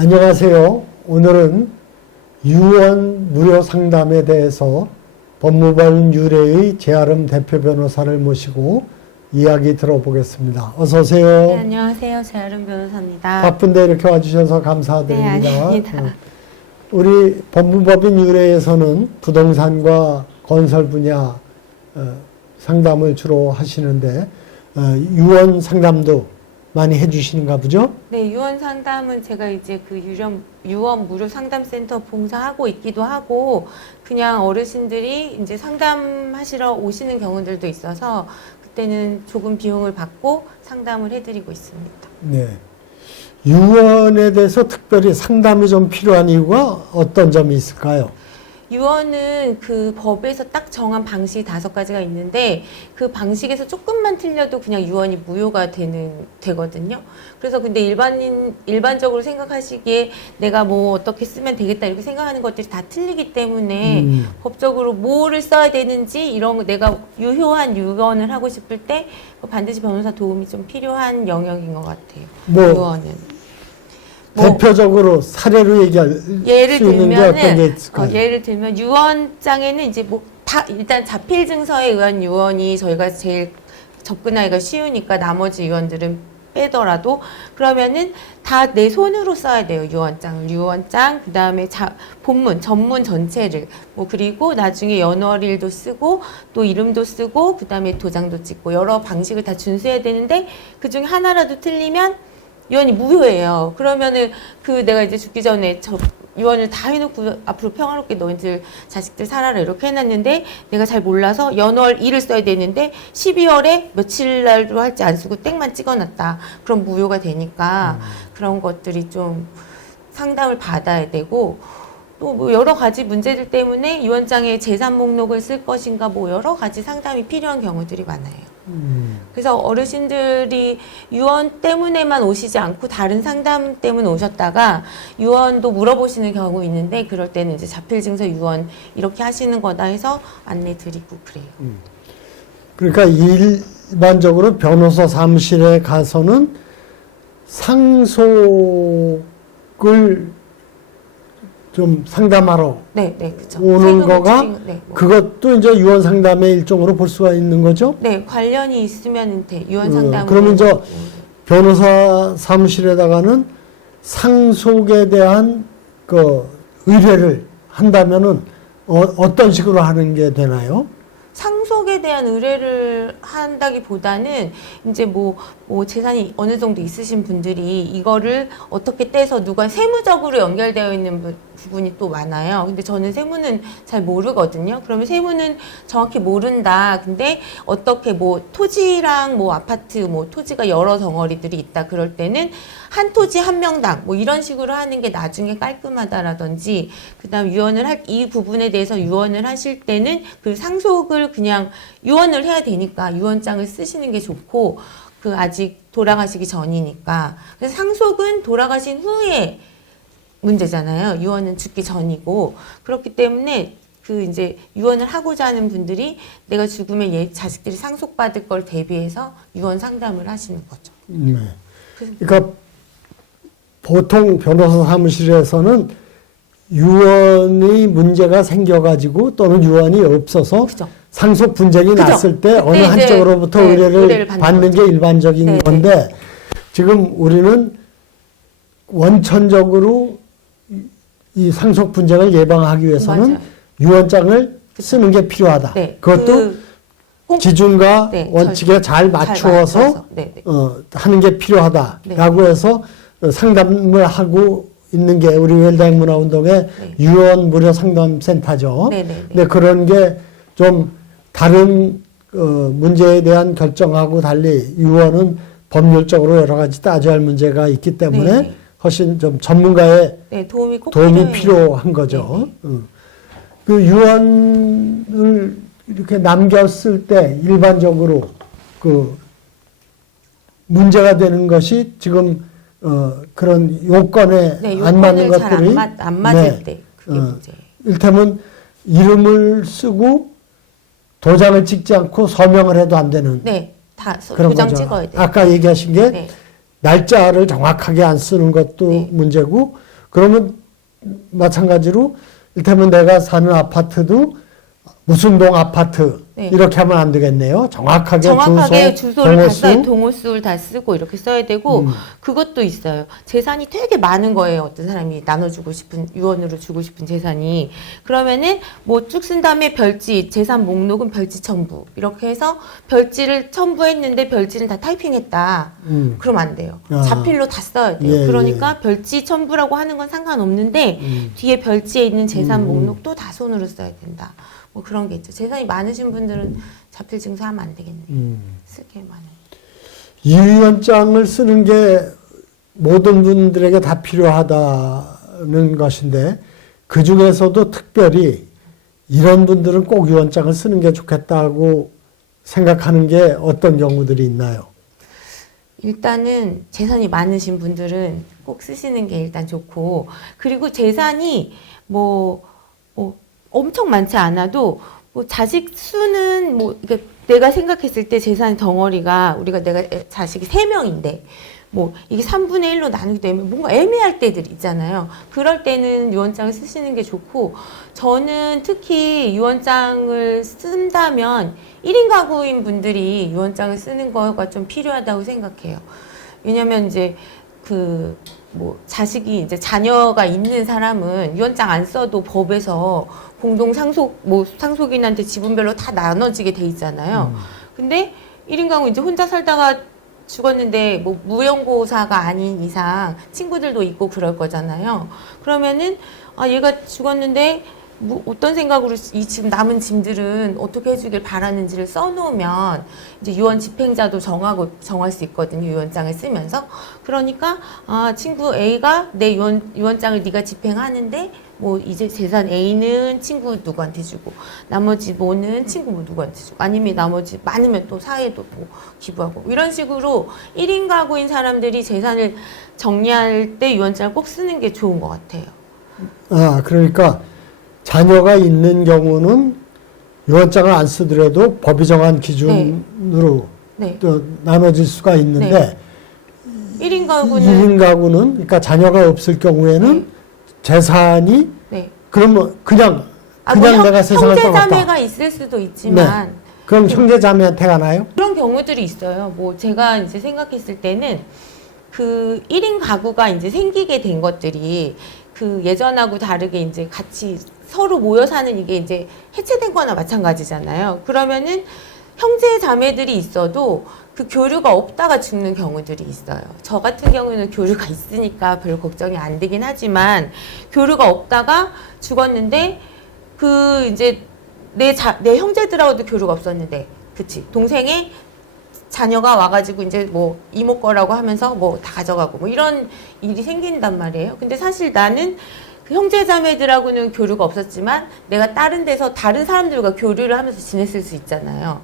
안녕하세요. 오늘은 유언 무료 상담에 대해서 법무법인 유래의 재아름 대표 변호사를 모시고 이야기 들어보겠습니다. 어서 오세요. 네, 안녕하세요. 재아름 변호사입니다. 바쁜데 이렇게 와주셔서 감사드립니다. 네, 아닙니다. 우리 법무법인 유래에서는 부동산과 건설 분야 상담을 주로 하시는데 유언 상담도 많이 해주시는가 보죠? 네, 유언 상담은 제가 이제 그 유언 무료 상담센터 봉사하고 있기도 하고, 그냥 어르신들이 이제 상담하시러 오시는 경우들도 있어서 그때는 조금 비용을 받고 상담을 해드리고 있습니다. 네. 유언에 대해서 특별히 상담이 좀 필요한 이유가 어떤 점이 있을까요? 유언은 그 법에서 딱 정한 방식이 5가지가 있는데, 그 방식에서 조금만 틀려도 그냥 유언이 무효가 되거든요. 그래서 근데 일반적으로 생각하시기에 내가 뭐 어떻게 쓰면 되겠다 이렇게 생각하는 것들이 다 틀리기 때문에 법적으로 뭐를 써야 되는지 이런 거 내가 유효한 유언을 하고 싶을 때 반드시 변호사 도움이 좀 필요한 영역인 것 같아요. 유언은. 대표적으로 사례로 얘기할 수 있는 게 어떤 게 있을까요? 예를 들면 유언장에는 이제 뭐 다 일단 자필 증서에 의한 유언이 저희가 제일 접근하기가 쉬우니까 나머지 유언들은 빼더라도 그러면은 다 내 손으로 써야 돼요. 유언장 그다음에 본문 전문 전체를 그리고 나중에 연월일도 쓰고 또 이름도 쓰고 그다음에 도장도 찍고 여러 방식을 다 준수해야 되는데 그중에 하나라도 틀리면 유언이 무효예요. 그러면은 내가 이제 죽기 전에 유언을 다 해놓고 앞으로 평화롭게 너희들 자식들 살아라 이렇게 해놨는데 내가 잘 몰라서 연월 1을 써야 되는데 12월에 며칠 날로 할지 안 쓰고 땡만 찍어놨다. 그럼 무효가 되니까 그런 것들이 좀 상담을 받아야 되고 또 여러 가지 문제들 때문에 유언장에 재산 목록을 쓸 것인가 여러 가지 상담이 필요한 경우들이 많아요. 그래서 어르신들이 유언 때문에만 오시지 않고 다른 상담 때문에 오셨다가 유언도 물어보시는 경우 있는데 그럴 때는 이제 자필증서 유언 이렇게 하시는 거다 해서 안내 드리고 그래요. 그러니까 일반적으로 변호사 사무실에 가서는 상속을 좀 상담하러 그쵸. 오는 거가 그것도 이제 유언 상담의 일종으로 볼 수가 있는 거죠? 네, 관련이 있으면 유언 상담. 그러면 이제 변호사 사무실에다가는 상속에 대한 그 의뢰를 한다면은 어떤 식으로 하는 게 되나요? 상속에 대한 의뢰를 한다기보다는 이제 재산이 어느 정도 있으신 분들이 이거를 어떻게 떼서 누가 세무적으로 연결되어 있는 부분이 또 많아요. 근데 저는 세무는 잘 모르거든요. 그러면 세무는 정확히 모른다. 근데 어떻게 토지랑 아파트 토지가 여러 덩어리들이 있다. 그럴 때는 한 토지 한 명당 이런 식으로 하는 게 나중에 깔끔하다라든지 그다음 이 부분에 대해서 유언을 하실 때는 그 상속을 그냥 유언을 해야 되니까 유언장을 쓰시는 게 좋고 아직 돌아가시기 전이니까. 그래서 상속은 돌아가신 후에 문제잖아요. 유언은 죽기 전이고. 그렇기 때문에 이제 유언을 하고자 하는 분들이 내가 죽으면 자식들이 상속받을 걸 대비해서 유언 상담을 하시는 거죠. 네. 그러니까 보통 변호사 사무실에서는 유언의 문제가 생겨가지고 또는 유언이 없어서 그죠. 상속 분쟁이 났을 때 어느 한쪽으로부터 의뢰를 받는 게 일반적인 건데 지금 우리는 원천적으로 이 상속 분쟁을 예방하기 위해서는 유언장을 쓰는 게 필요하다. 그것도 기준과 원칙에 잘 맞추어서 하는 게 필요하다라고 해서 상담을 하고 있는 게 우리 웰다잉문화운동의 유언 무료 상담센터죠. 근데 그런 게 좀 다른 문제에 대한 결정하고 달리 유언은 법률적으로 여러 가지 따져야 할 문제가 있기 때문에 훨씬 좀 전문가의 도움이 필요한 거죠. 그 유언을 이렇게 남겼을 때 일반적으로 문제가 되는 것이 지금 그런 요건에 안 맞는 것들이 안 맞을 때 그게 문제예요. 이를테면 이름을 쓰고 도장을 찍지 않고 서명을 해도 안 되는 다 그런 도장 거죠. 찍어야 돼요. 아까 얘기하신 게 날짜를 정확하게 안 쓰는 것도 문제고 그러면 마찬가지로 이를테면 내가 사는 아파트도 무슨 동 아파트 네. 이렇게 하면 안 되겠네요. 정확하게 주소를 다 써야 동호수를 다 쓰고 이렇게 써야 되고 그것도 있어요. 재산이 되게 많은 거예요. 어떤 사람이 나눠주고 싶은 유언으로 주고 싶은 재산이 그러면은 뭐 쭉 쓴 다음에 별지 재산 목록은 별지 첨부 이렇게 해서 별지를 첨부했는데 별지를 다 타이핑했다. 그러면 안 돼요. 자필로 다 써야 돼요. 예, 그러니까 별지 첨부라고 하는 건 상관없는데 뒤에 별지에 있는 재산 목록도 다 손으로 써야 된다. 뭐 그런 게 있죠. 재산이 많으신 분들은 자필 증서하면 안 되겠네. 쓸 게 많아요. 이유연장을 쓰는 게 모든 분들에게 다 필요하다는 것인데 그 중에서도 특별히 이런 분들은 꼭 유언장을 쓰는 게 좋겠다고 생각하는 게 어떤 경우들이 있나요? 일단은 재산이 많으신 분들은 꼭 쓰시는 게 일단 좋고 그리고 재산이 뭐 엄청 많지 않아도 뭐 자식 수는 뭐 그러니까 내가 생각했을 때 재산 덩어리가 내가 자식이 3명인데 뭐 이게 3분의 1로 나누게 되면 뭔가 애매할 때들이 있잖아요. 그럴 때는 유언장을 쓰시는 게 좋고 저는 특히 유언장을 쓴다면 1인 가구인 분들이 유언장을 쓰는 거가 좀 필요하다고 생각해요. 왜냐면 이제 뭐 자식이 이제 자녀가 있는 사람은 유언장 안 써도 법에서 공동 상속 뭐 상속인한테 지분별로 다 나눠지게 돼 있잖아요. 근데 1인 가구 이제 혼자 살다가 죽었는데 뭐 무연고사가 아닌 이상 친구들도 있고 그럴 거잖아요. 그러면은 얘가 죽었는데 뭐 어떤 생각으로 이 지금 남은 짐들은 어떻게 해주길 바라는지를 써놓으면 이제 유언 집행자도 정할 수 있거든요. 유언장을 쓰면서. 그러니까 친구 A가 내 유언장을 네가 집행하는데 뭐 이제 재산 A는 친구 누구한테 주고 나머지 뭐는 친구 뭐 누구한테 주고 아니면 나머지 많으면 또 사회도 뭐 기부하고 이런 식으로 1인 가구인 사람들이 재산을 정리할 때 유언장을 꼭 쓰는 게 좋은 것 같아요. 그러니까 자녀가 있는 경우는 유언장을 안 쓰더라도 법이 정한 기준으로 또 나눠질 수가 있는데 1인 가구는 1인 가구는 그러니까 자녀가 없을 경우에는 재산이 그러면 그냥 내가 세상을 떠났다. 형제자매가 있을 수도 있지만 그럼 형제자매한테 가나요? 그런 경우들이 있어요. 뭐 제가 이제 생각했을 때는 그 1인 가구가 이제 생기게 된 것들이 그 예전하고 다르게 이제 같이 서로 모여 사는 이게 이제 해체된 거나 마찬가지잖아요. 그러면은 형제 자매들이 있어도 그 교류가 없다가 죽는 경우들이 있어요. 저 같은 경우는 교류가 있으니까 별 걱정이 안 되긴 하지만 교류가 없다가 죽었는데 그 이제 내 형제들하고도 교류가 없었는데 그치 동생의 자녀가 와가지고 이제 뭐 이모 거라고 하면서 뭐 다 가져가고 뭐 이런 일이 생긴단 말이에요. 근데 사실 나는 그 형제자매들하고는 교류가 없었지만 내가 다른 데서 다른 사람들과 교류를 하면서 지냈을 수 있잖아요.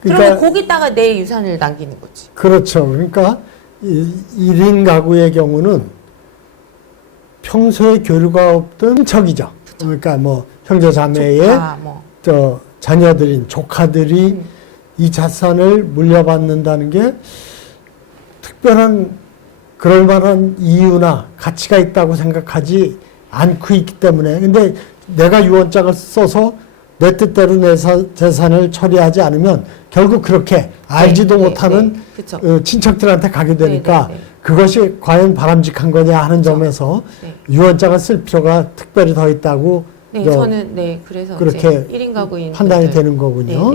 그러면 거기다가 내 유산을 남기는 거지. 그렇죠. 그러니까 1인 가구의 경우는 평소에 교류가 없던 척이죠. 그러니까 뭐 형제자매의 저 자녀들인 조카들이 이 자산을 물려받는다는 게 특별한 그럴 만한 이유나 가치가 있다고 생각하지 않고 있기 때문에 근데 내가 유언장을 써서 내 뜻대로 내 재산을 처리하지 않으면 결국 그렇게 알지도 못하는 친척들한테 가게 되니까 그것이 과연 바람직한 거냐 하는 점에서 유언장을 쓸 필요가 특별히 더 있다고 저는 그래서 그렇게 1인 가구인 판단이 되는 거군요.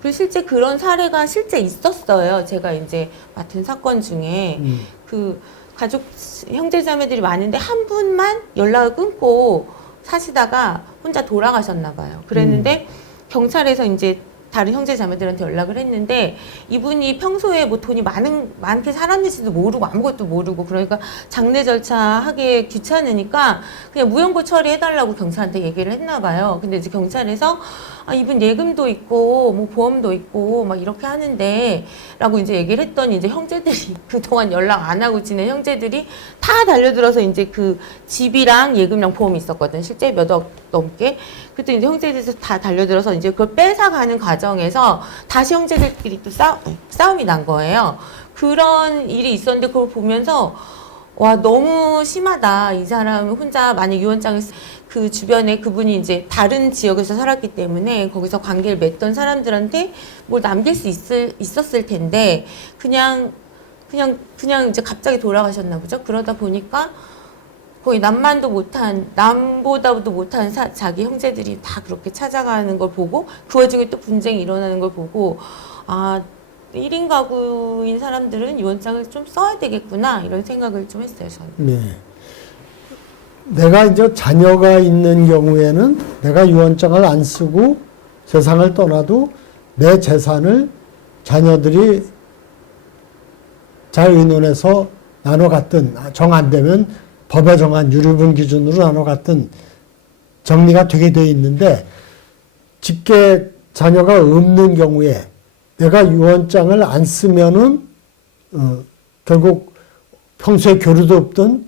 그리고 실제 그런 사례가 실제 있었어요. 제가 이제 맡은 사건 중에 그 가족 형제자매들이 많은데 한 분만 연락을 끊고 사시다가 혼자 돌아가셨나 봐요. 그랬는데 경찰에서 이제 다른 형제자매들한테 연락을 했는데 이분이 평소에 뭐 돈이 많게 살았는지도 모르고 아무것도 모르고 그러니까 장례 절차 하기에 귀찮으니까 그냥 무연고 처리해달라고 경찰한테 얘기를 했나 봐요. 근데 이제 경찰에서 이분 예금도 있고 뭐 보험도 있고 막 이렇게 하는데 라고 이제 얘기를 했더니 이제 형제들이 그동안 연락 안 하고 지낸 형제들이 다 달려들어서 이제 그 집이랑 예금이랑 보험이 있었거든. 실제 몇 억 넘게. 그때 이제 형제들이 다 달려들어서 이제 그걸 뺏어가는 과정에서 다시 형제들끼리 또 싸움이 난 거예요. 그런 일이 있었는데 그걸 보면서 와, 너무 심하다. 이 사람 혼자 만약 유언장을 그 주변에 그분이 이제 다른 지역에서 살았기 때문에 거기서 관계를 맺던 사람들한테 뭘 남길 수 있었을 텐데 그냥 이제 갑자기 돌아가셨나 보죠. 그러다 보니까 거의 남보다도 못한 자기 형제들이 다 그렇게 찾아가는 걸 보고 그 와중에 또 분쟁이 일어나는 걸 보고 1인 가구인 사람들은 유언장을 좀 써야 되겠구나 이런 생각을 좀 했어요, 저는. 네. 내가 이제 자녀가 있는 경우에는 내가 유언장을 안 쓰고 세상을 떠나도 내 재산을 자녀들이 잘 의논해서 나눠 갖든 정 안 되면 법에 정한 유류분 기준으로 나눠 갖든 정리가 되게 돼 있는데 직계 자녀가 없는 경우에 내가 유언장을 안 쓰면은 결국 평소에 교류도 없던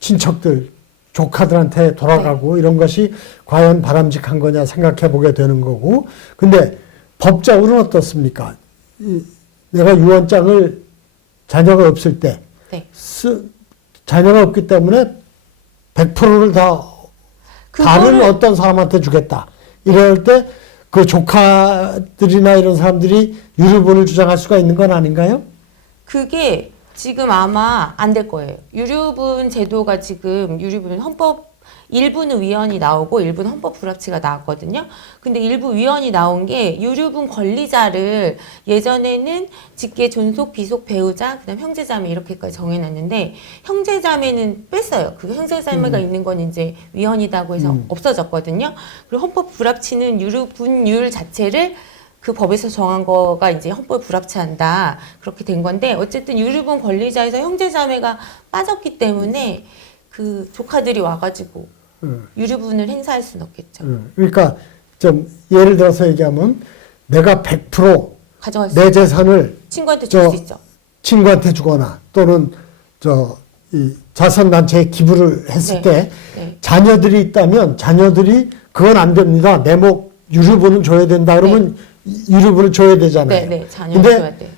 친척들, 조카들한테 돌아가고 네. 이런 것이 과연 바람직한 거냐 생각해 보게 되는 거고. 근데 법적으로는 어떻습니까? 내가 유언장을 자녀가 없을 때 네. 자녀가 없기 때문에 100%를 다 다른 어떤 사람한테 주겠다. 이럴 때 그 조카들이나 이런 사람들이 유류분을 주장할 수가 있는 건 아닌가요? 그게 지금 아마 안 될 거예요. 유류분 제도가 지금 유류분 헌법 일부는 위헌이 나오고 일부는 헌법 불합치가 나왔거든요. 근데 일부 위헌이 나온 게 유류분 권리자를 예전에는 직계 존속, 비속, 배우자, 그다음 형제자매 이렇게까지 정해놨는데 형제자매는 뺐어요. 그 형제자매가 있는 건 이제 위헌이다고 해서 없어졌거든요. 그리고 헌법 불합치는 유류분율 자체를 그 법에서 정한 거가 이제 헌법 불합치한다. 그렇게 된 건데 어쨌든 유류분 권리자에서 형제자매가 빠졌기 때문에 그 조카들이 와가지고 유류분을 행사할 수는 없겠죠. 그러니까 좀 예를 들어서 얘기하면 내가 100% 가져갈 수 내 재산을 친구한테 줄 수 있죠. 친구한테 주거나 또는 이 자선단체에 기부를 했을 때 자녀들이 있다면 자녀들이 그건 안 됩니다. 내 목 유류분은 줘야 된다. 그러면 유류분을 줘야 되잖아요. 네, 자녀를 줘야 돼.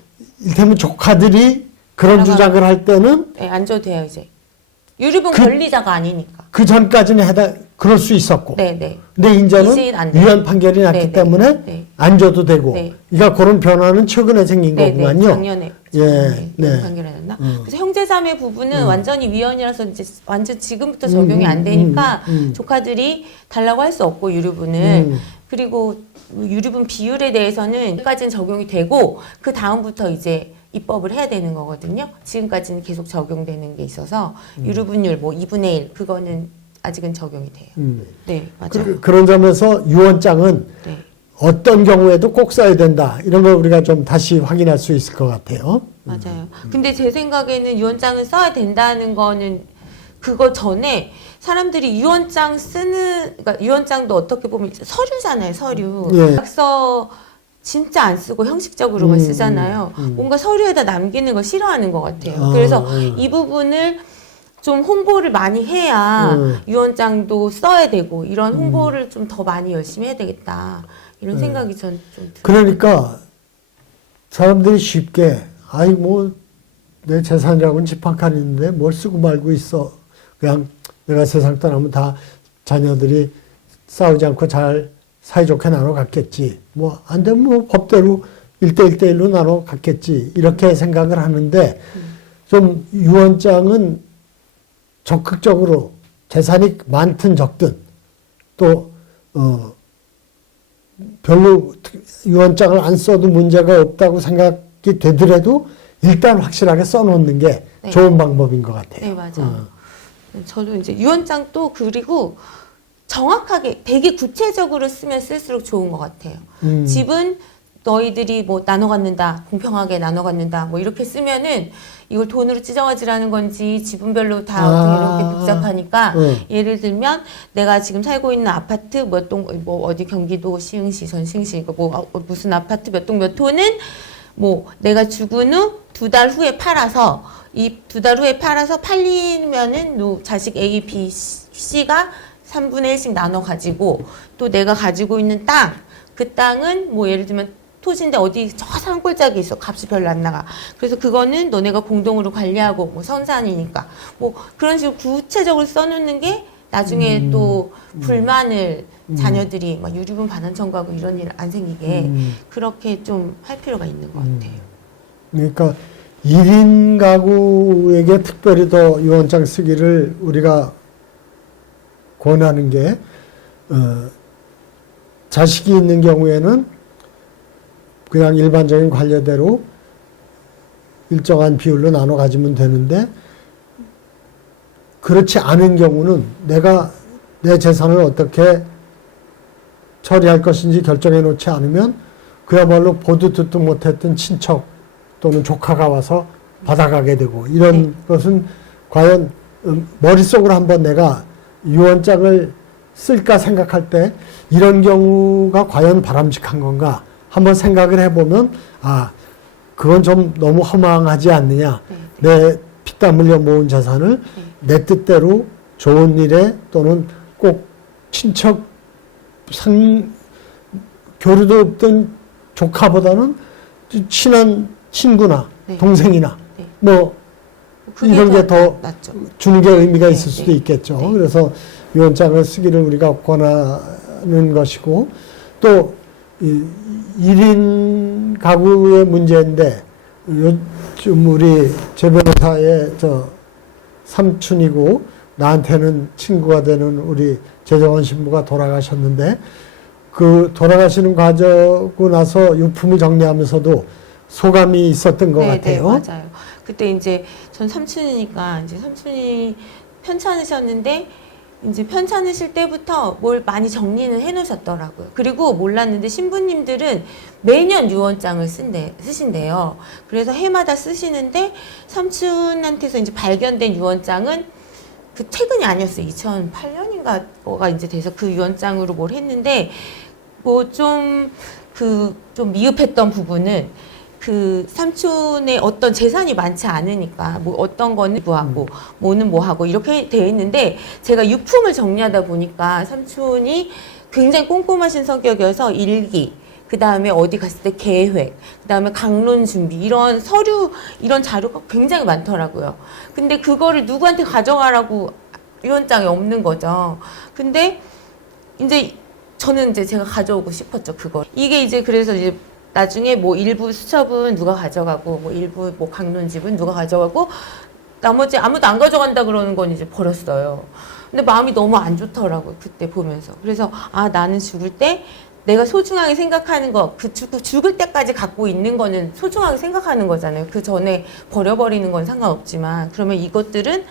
이를테면 조카들이 그런 주장을 할 때는 안 줘도 돼요, 이제. 유류분 권리자가 아니니까. 그 전까지는 그럴 수 있었고. 근데 이제는 위헌 판결이 났기 때문에 안 줘도 되고. 그러니까 그런 변화는 최근에 생긴 거구만요. 작년에 판결이 났나? 그래서 형제자매 부분은 완전히 위헌이라서 이제 완전 지금부터 적용이 안 되니까 조카들이 달라고 할 수 없고 유류분을. 그리고 유류분 비율에 대해서는 여기까지는 적용이 되고 그 다음부터 이제 입법을 해야 되는 거거든요. 지금까지는 계속 적용되는 게 있어서 유류분율 뭐 2분의 1 그거는 아직은 적용이 돼요. 네, 맞아요. 그런 점에서 유언장은 어떤 경우에도 꼭 써야 된다. 이런 걸 우리가 좀 다시 확인할 수 있을 것 같아요. 맞아요. 근데 제 생각에는 유언장을 써야 된다는 거는 그거 전에 사람들이 유언장 그러니까 유언장도 어떻게 보면 서류잖아요, 서류. 약서 진짜 안 쓰고 형식적으로만 쓰잖아요. 뭔가 서류에다 남기는 걸 싫어하는 것 같아요. 그래서 이 부분을 좀 홍보를 많이 해야 유언장도 써야 되고 이런 홍보를 좀 더 많이 열심히 해야 되겠다. 이런 생각이 전 좀 들어요. 그러니까 사람들이 쉽게 내 재산이라고는 집 한 칸 있는데 뭘 쓰고 말고 있어. 그냥 내가 세상 떠나면 다 자녀들이 싸우지 않고 잘 사이좋게 나눠 갔겠지. 안 되면 법대로 1대1로 나눠 갔겠지. 이렇게 생각을 하는데, 좀 유언장은 적극적으로 재산이 많든 적든, 또, 별로 유언장을 안 써도 문제가 없다고 생각이 되더라도, 일단 확실하게 써놓는 게 좋은 방법인 것 같아요. 네, 맞아요. 저도 이제 유언장 또 그리고 정확하게 되게 구체적으로 쓰면 쓸수록 좋은 것 같아요. 집은 너희들이 뭐 나눠 갖는다, 공평하게 나눠 갖는다, 뭐 이렇게 쓰면은 이걸 돈으로 찢어가지라는 건지 지분별로 다 이렇게 복잡하니까 예를 들면 내가 지금 살고 있는 아파트 몇 동, 뭐 어디 경기도 시흥시, 전시흥시, 뭐 무슨 아파트 몇 동 몇 호는 뭐 내가 죽은 후 2달 후에 팔아서 이 2달 후에 팔아서 팔리면은 자식 A, B, C가 3분의 1씩 나눠 가지고 또 내가 가지고 있는 땅, 그 땅은 뭐 예를 들면 토지인데 어디 저 산골짜기 있어. 값이 별로 안 나가. 그래서 그거는 너네가 공동으로 관리하고 뭐 선산이니까 뭐 그런 식으로 구체적으로 써놓는 게 나중에 또 불만을 자녀들이 막 유류분 반환 청구하고 이런 일 안 생기게 그렇게 좀 할 필요가 있는 것 같아요. 그러니까 1인 가구에게 특별히 더 유언장 쓰기를 우리가 권하는 게 자식이 있는 경우에는 그냥 일반적인 관례대로 일정한 비율로 나눠 가지면 되는데 그렇지 않은 경우는 내가 내 재산을 어떻게 처리할 것인지 결정해 놓지 않으면 그야말로 보도 듣도 못했던 친척 또는 조카가 와서 받아가게 되고 이런 것은 과연 머릿속으로 한번 내가 유언장을 쓸까 생각할 때 이런 경우가 과연 바람직한 건가 한번 생각을 해보면 아 그건 좀 너무 허망하지 않느냐. 내 피땀 흘려 모은 재산을 내 뜻대로 좋은 일에 또는 꼭 친척 교류도 없던 조카보다는 친한 친구나 동생이나 뭐 이런 게 더 주는 게 의미가 있을 수도 있겠죠. 그래서 유언장을 쓰기를 우리가 권하는 것이고 또 1인 가구의 문제인데 요즘 우리 제 변호사의 삼촌이고 나한테는 친구가 되는 우리 재정원 신부가 돌아가셨는데 그 돌아가시는 과정고 나서 유품을 정리하면서도 소감이 있었던 것 같아요. 네, 맞아요. 그때 이제 전 삼촌이니까 이제 삼촌이 편찮으셨는데 이제 편찮으실 때부터 뭘 많이 정리는 해 놓으셨더라고요. 그리고 몰랐는데 신부님들은 매년 유언장을 쓰신대요. 그래서 해마다 쓰시는데 삼촌한테서 이제 발견된 유언장은 그 최근이 아니었어요. 2008년인가가 이제 돼서 그 유언장으로 뭘 했는데 뭐 좀 미흡했던 부분은 그 삼촌의 어떤 재산이 많지 않으니까 뭐 어떤 거는 뭐하고 뭐는 뭐하고 이렇게 돼 있는데 제가 유품을 정리하다 보니까 삼촌이 굉장히 꼼꼼하신 성격이어서 일기 그 다음에 어디 갔을 때 계획 그 다음에 강론 준비 이런 서류 이런 자료가 굉장히 많더라고요. 근데 그거를 누구한테 가져가라고 유언장에 없는 거죠. 근데 이제 저는 이제 제가 가져오고 싶었죠. 그거 이게 이제 그래서 이제 나중에 뭐 일부 수첩은 누가 가져가고 뭐 일부 뭐 강론집은 누가 가져가고 나머지 아무도 안 가져간다 그러는 건 이제 버렸어요. 근데 마음이 너무 안 좋더라고요. 그때 보면서. 그래서 아 나는 죽을 때 내가 소중하게 생각하는 거 죽을 때까지 갖고 있는 거는 소중하게 생각하는 거잖아요. 그 전에 버려버리는 건 상관없지만 그러면 이것들은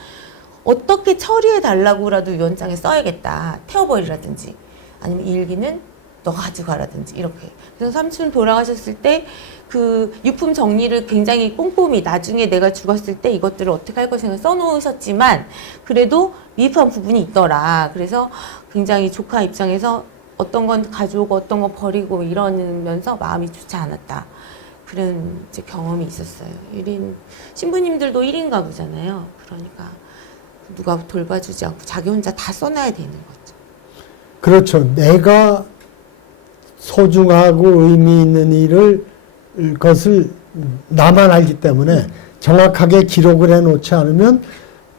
어떻게 처리해 달라고라도 유언장에 써야겠다. 태워버리라든지 아니면 일기는 너가 가져가라든지 이렇게. 그래서 삼촌 돌아가셨을 때 그 유품 정리를 굉장히 꼼꼼히 나중에 내가 죽었을 때 이것들을 어떻게 할 것인가 써놓으셨지만 그래도 미흡한 부분이 있더라. 그래서 굉장히 조카 입장에서 어떤 건 가져오고 어떤 건 버리고 이러면서 마음이 좋지 않았다. 그런 이제 경험이 있었어요. 1인 신부님들도 1인 가구잖아요. 그러니까 누가 돌봐주지 않고 자기 혼자 다 써놔야 되는 거죠. 그렇죠. 내가 소중하고 의미 있는 것을 나만 알기 때문에 정확하게 기록을 해놓지 않으면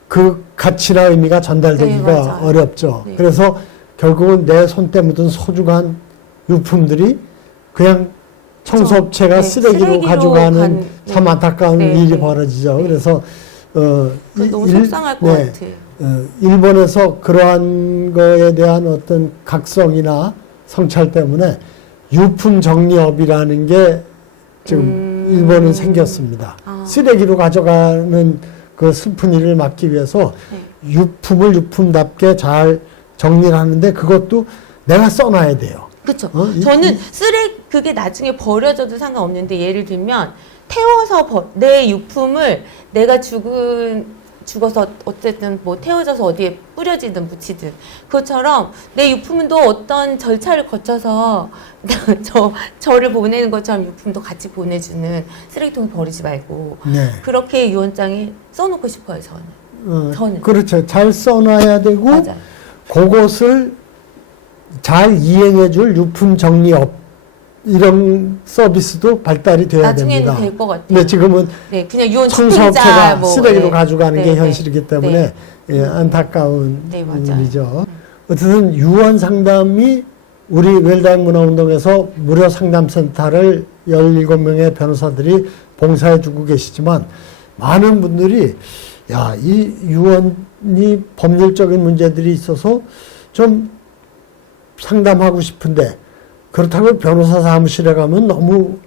그 가치나 의미가 전달되기가 어렵죠. 네. 그래서 결국은 내 손때 묻은 소중한 유품들이 그냥 청소업체가 쓰레기로 가져가는 참 안타까운 일이 벌어지죠. 그래서 너무 속상할 것 같아요. 일본에서 그러한 거에 대한 어떤 각성이나 성찰 때문에 유품 정리업이라는 게 지금 일본은 생겼습니다. 쓰레기로 가져가는 그 슬픈 일을 막기 위해서 유품을 유품답게 잘 정리를 하는데 그것도 내가 써놔야 돼요. 그렇죠. 저는 그게 나중에 버려져도 상관없는데 예를 들면 태워서 내 유품을 내가 죽어서 어쨌든 뭐 태워져서 어디에 뿌려지든 묻히든 그것처럼 내 유품도 어떤 절차를 거쳐서 저를 보내는 것처럼 유품도 같이 보내주는 쓰레기통에 버리지 말고 그렇게 유언장에 써놓고 싶어요. 저는. 그렇죠. 잘 써놔야 되고 맞아요. 그것을 잘 이행해줄 유품 정리업이 이런 서비스도 발달이 돼야 나중에는 됩니다. 될 것 같아요. 근데 지금은 네, 그냥 유언 청소업체가 뭐, 쓰레기로 네. 가져가는 네, 게 네. 현실이기 때문에 네. 예, 안타까운 네, 맞아요. 일이죠. 어쨌든 유언 상담이 우리 웰다잉 문화운동에서 무료 상담센터를 17명의 변호사들이 봉사해주고 계시지만 많은 분들이 야, 이 유언이 법률적인 문제들이 있어서 좀 상담하고 싶은데 그렇다고 변호사 사무실에 가면 너무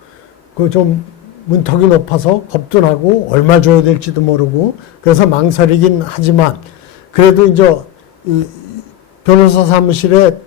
그 좀 문턱이 높아서 겁도 나고 얼마 줘야 될지도 모르고 그래서 망설이긴 하지만 그래도 이제 이 변호사 사무실에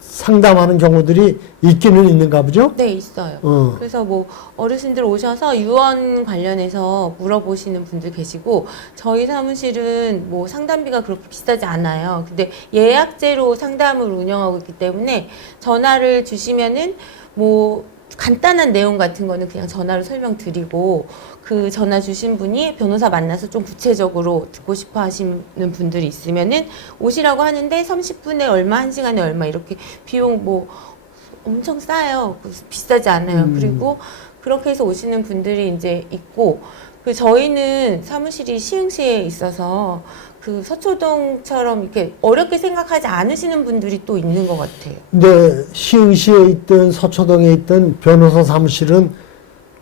상담하는 경우들이 있기는 있는가 보죠? 네, 있어요. 그래서 뭐 어르신들 오셔서 유언 관련해서 물어보시는 분들 계시고 저희 사무실은 뭐 상담비가 그렇게 비싸지 않아요. 근데 예약제로 상담을 운영하고 있기 때문에 전화를 주시면은 뭐 간단한 내용 같은 거는 그냥 전화로 설명드리고 그 전화 주신 분이 변호사 만나서 좀 구체적으로 듣고 싶어 하시는 분들이 있으면은 오시라고 하는데 30분에 얼마, 1시간에 얼마 이렇게 비용 뭐 엄청 싸요. 비싸지 않아요. 그리고 그렇게 해서 오시는 분들이 이제 있고 그 저희는 사무실이 시흥시에 있어서 그 서초동처럼 이렇게 어렵게 생각하지 않으시는 분들이 또 있는 것 같아요. 근데 시흥시에 있든 서초동에 있든 변호사 사무실은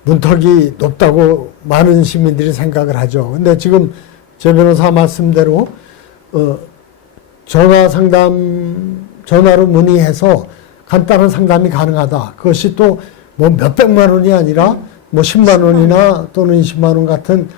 문턱이 높다고 많은 시민들이 생각을 하죠. 근데 지금 제 변호사 말씀대로 전화로 문의해서 간단한 상담이 가능하다. 그것이 또 뭐 몇백만 원이 아니라 뭐 10만 원이나 또는 20만 원 같은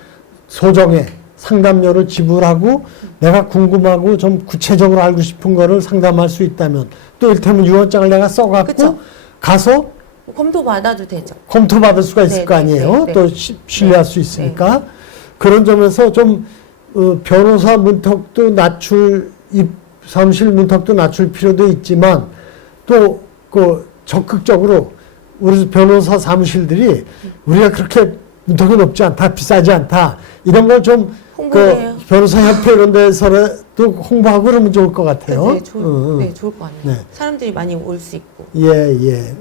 소정의 상담료를 지불하고 내가 궁금하고 좀 구체적으로 알고 싶은 거를 상담할 수 있다면 또 이를테면 유언장을 내가 써갖고 그쵸? 가서 검토받아도 되죠. 검토받을 수가 있을 네, 거 아니에요. 네, 네. 또 신뢰할 수 있으니까. 그런 점에서 좀 변호사 문턱도 낮출, 사무실 문턱도 낮출 필요도 있지만 또 그 적극적으로 우리 변호사 사무실들이 우리가 그렇게 문턱이 높지 않다, 비싸지 않다 이런 걸 좀 그 변호사 협회 이런 데서도 홍보하고 그러면 좋을 것 같아요. 네, 좋을 것 같네요. 네. 사람들이 많이 올 수 있고. 예.